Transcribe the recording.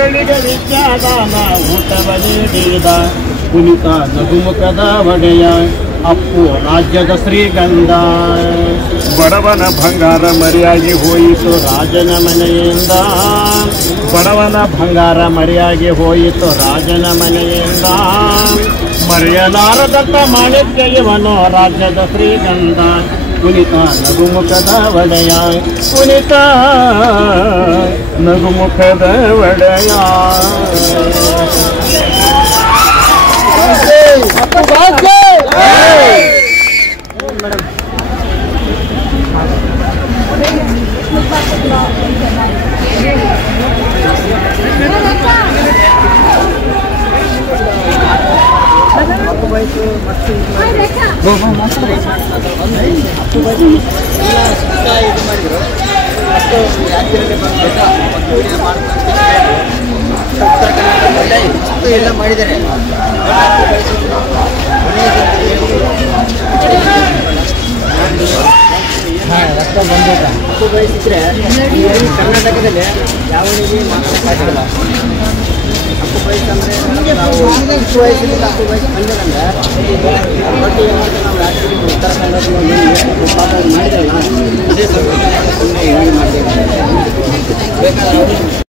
ಮಕ್ಕಳಿಗೆ ವಿದ್ಯಾದಾನ ಊಟವ ನೀಡಿದ ಕುಣಿತ ನಗುಮುಖದ ಒಡೆಯ ಅಪ್ಪು ರಾಜ್ಯದ ಶ್ರೀಗಂಧ. ಬಡವನ ಬಂಗಾರ ಮರೆಯಾಗಿ ಹೋಯಿತು ರಾಜನ ಮನೆಯಿಂದ, ಬಡವನ ಬಂಗಾರ ಮರೆಯಾಗಿ ಹೋಯಿತು ರಾಜನ ಮನೆಯಿಂದ. ಮರೆಯಲಾರದತ್ತ ಮಾಣಿಕ್ಯ ಇವನು ರಾಜ್ಯದ ಶ್ರೀಗಂಧ. ಕುಣಿತ ನಗುಮುಖದ ಒಡೆಯ, ಕುಣಿತ ನಗುಮುಖದ ಒಡೆಯ. ಎಲ್ಲ ಮಾಡಿದ್ದಾರೆ. ಅಪ್ಪು ಬಯಸಿದ್ರೆ ಕರ್ನಾಟಕದಲ್ಲಿ ಯಾವ ಮಾತಾಡೋಕ್ಕಾಗಲ್ಲ. ಅಪ್ಪು ಬಯಸಂದ್ರೆ ನಾವು ಚಿಕ್ಕ ವಯಸ್ಸಿನಿಂದ ಅಪ್ಪು ಬಯಸ್ ಬಂದಿರಂದ್ರೆ ಬಟ್ ಏನು ಮಾಡ್ತಾರೆ ನಾವು ಆ್ಯಕ್ಚುಲಿ ಉತ್ತರ ಕನ್ನಡ ಮಾಡಿದ್ರಲ್ಲ ಇದೇ ಸ್ವಲ್ಪ ಮಾಡ್ತೀವಿ ಬೇಕಾದ್ರೆ